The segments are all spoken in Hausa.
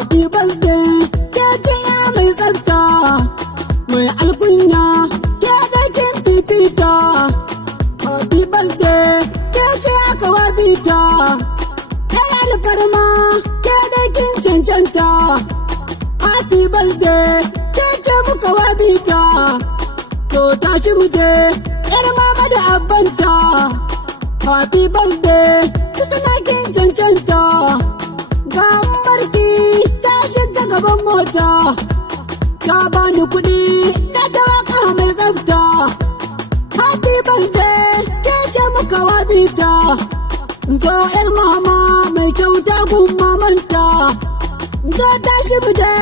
happy birthday ke ce ya mai tsafta mai alkunya ke da kin fifita happy birthday ke ce aka wabita yar alfarma ke da kin cancanta happy birthday ke ce muka wabita to tashi mu je yar mama da abbanta happy birthday suna kin cancanta ga marki ta shiga gaban mota ta bani kuɗi na ta waka mai tsafta happy birthday ke ce muka wabita zo yar mama mai kyauta gun mamanta zo tashi mu je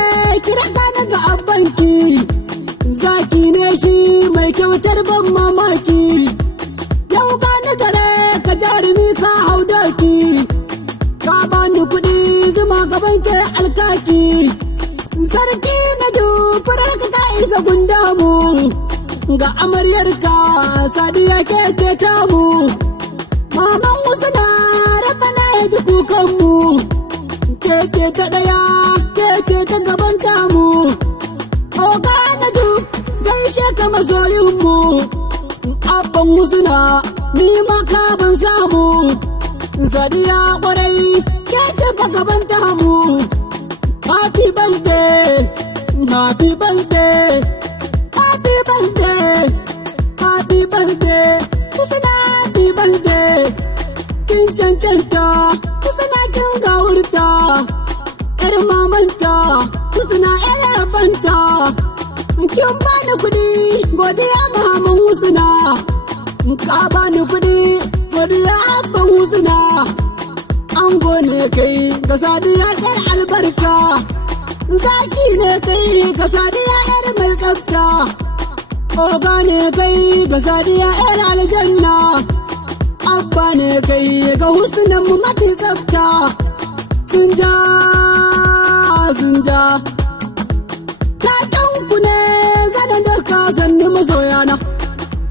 kira ka ga abbanki zaki ne shi mai kyautar ban mamaki yau gani gare ka jarumi ka hau doki ka bani kuɗi zuma gaban ke alkaki sarki na farar ka isa gundamu ga amaryarka sadiya ke ce tamu maman wasu na rabana ya ji kukanmu ke ta ɗaya ke ta gaban tamu oga na gaishe ka masoyinmu abban wuzuna ni ma ka ban samu sadiya kwarai ke ce fa gaban tamu happy birthday happy birthday happy birthday happy birthday wuzuna happy birthday kin cancanta wuzuna kin gawurta yar mamanta wuzuna yar abanta kin bani kuɗi godiya maman wuzuna ka bani kuɗi godiya abban wuzuna ango ne kai ga sadiya yar albarka zaki ne kai ga sadiya yar mai tsafta oga ne kai ga sadiya yar aljanna abba ne kai ga husnan mu mafi tsafta sun ja ku ne zanen da ka sanni masoyana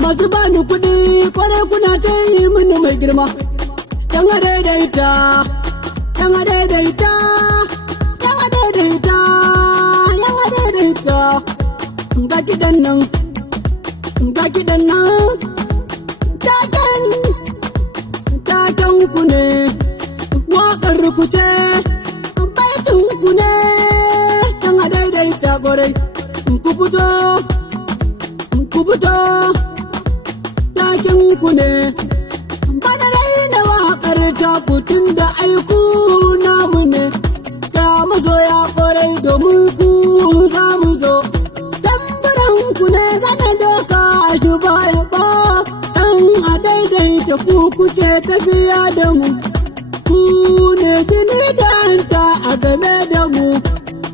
masu bani kuɗi kwarai kuna ta yi mini mai girma yan daidaita yan daidaita yan daidaita yan daidaita ga kiɗan nan taken ku ne waƙar ku ce baitin ku ne yan daidaita kwarai ku fito taken ku ne bana raina waƙar taku tun da aiku namu ne ga masoya kwarai domin ku za mu zo tamburan ku ne zana doka shi baya ba dan a daidaita ku kuke tafiya da mu ku ne jini da hanta a game da mu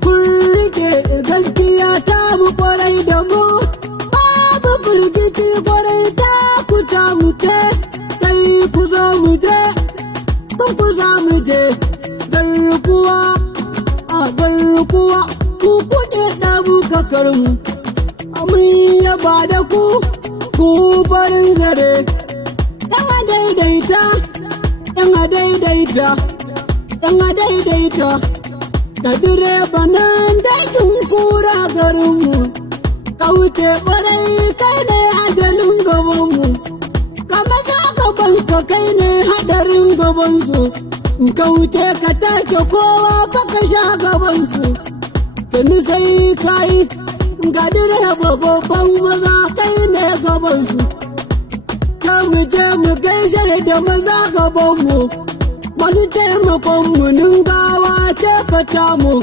kun rike gaskiya ta mu kwarai da mu babu firgici kwarai ta ku ta mu ce sai ku zo mu je kun ku za mu je garkuwa a garkuwa ku kuke ɗabu kakarmu mun yaba da ku farin zare yan daidaita da direba nan dakin kura garinmu ka wuce ɓarai kai ne ajalin gabanmu ka maza gaban ka kai ne hadarin gabansu ka wuce ka take kowa baka sha gabansu sani sai kai ga direba babban maza kai ne gabansu ka mu je mu gaishe da maza gabanmu masu taimakon mu gawa ce fata mu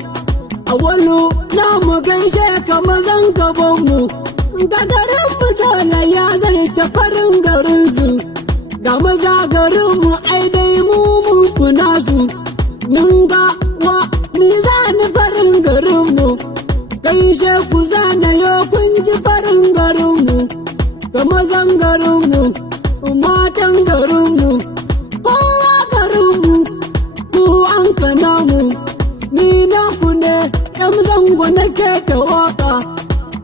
a wani namu gaishe ka mazan gabanmu ga garinmu dole ya zarce farin garinsu ga maza garinmu ai dai mu mun kuna su gawa ni za ni farin garinmu gaishe ku zana yau kun ji farin garinmu ga mazan garinmu matan garinmu kowa garinmu ku an kana mu ni na ku ne ɗan zango nake ta waka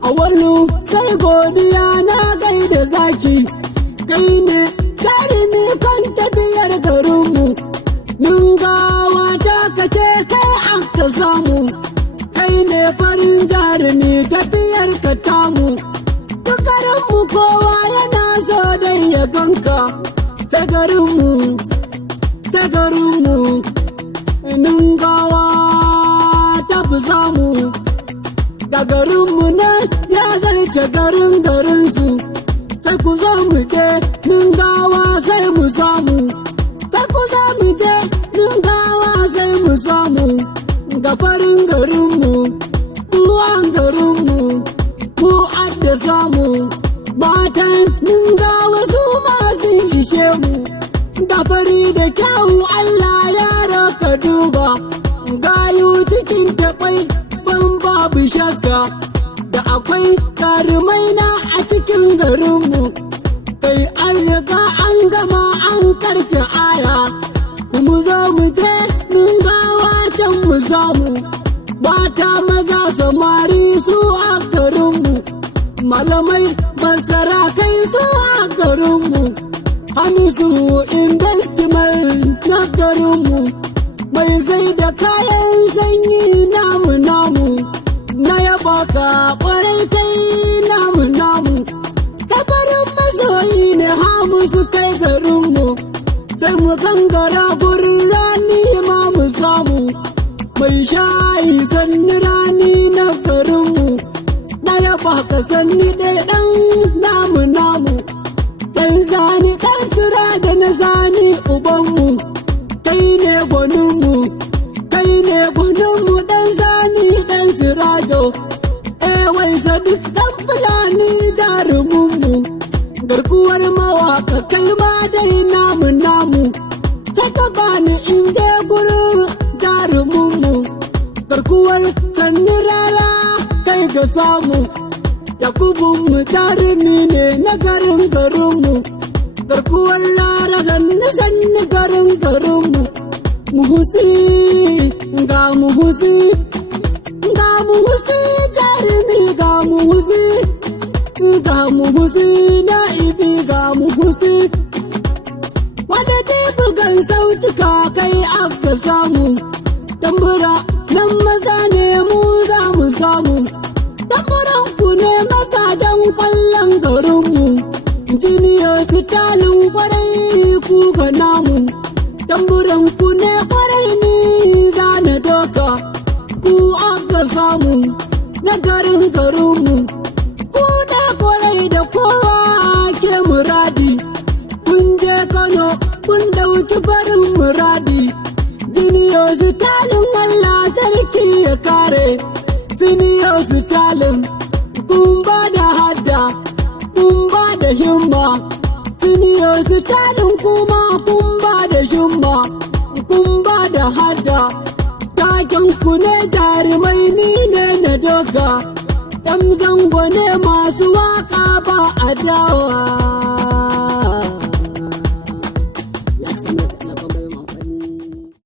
a wani sai godiya na gaida zaki kai ne jarumi kan tafiyar garinmu gawa ta kace kai aka aka samu, kai ne farin jarumi tafiyar ka tamu. Dukarinmu kowa yana so dai ya ganka, sagarinmu, sagarinmu, Ningawa ta fi samu. Da garinmu nan ya zarce garinsu, sai ku zo mu je Ningawa sai mu samu. Sai ku zo mu je Ningawa sai mu samu. Ga farin garinmu, tuwon garinmu, ku adda samu. Matan Ningawa su ma sun ishe mu. Da fari da kyau Allah ya raka duba, gayu cikin taɓai ban babu shakka. Da akwai karumai na a cikin garinmu, kai an riga an gama an karshe aya. Mu zo mu je Ningawa can mu samu. Mata maza samari su a garinmu, malamai masara kai su a garinmu. Hamisu investment na garinmu, mai sai da kayan sanyi namu. Na yaba ka kwarai kai namu. Kafarin masoyi ne Hamisu kai garinmu, sai mu gangara gurin rani ma mu samu. Mai shayi sanni rani na garinmu, na yaba ka sanni ɗaya ɗan namu. Ɗan zani ɗan sira da na zani ubanmu, kai ne gwaninmu, kai ne gwaninmu ɗan zani ɗan sirajo. Wai duk ɗan fulani jaruminmu, garkuwar mawaka kai ma dai namu. Saka bani in je gurin jaruminmu, garkuwar sanni rara kai ga samu. Yakubunmu jarumi ne na garinmu, garkuwar rara sanni garinmu. Muhusi, ga muhusi, ga muhusi jarumi ga muhusi, ga muhusi na ibi ga muhusi. Wanda dai bugan sautuka kai aka samu, tambura nan maza ne mu za mu samu. Tamburanku ne maza don kwallon garinmu, jiniyar sitalin kwarai ku ga namu. Tamburanku ne kwarai ni za na doka, ku aka samu na garinmu. Ku ne kwarai da kowa ke muradi, kun je Kano kun dauki farin muradi. Jiniyar sitalin Allah sarki ya kare, siniyar sitalin kun ba da hadda, kun ba da himma. Siniyar sitalin kuma kun ba da shimma, kun ba da hadda. Taken ku ne jarumai ni ne na doka, ɗan zango ne masu waka ba adawa.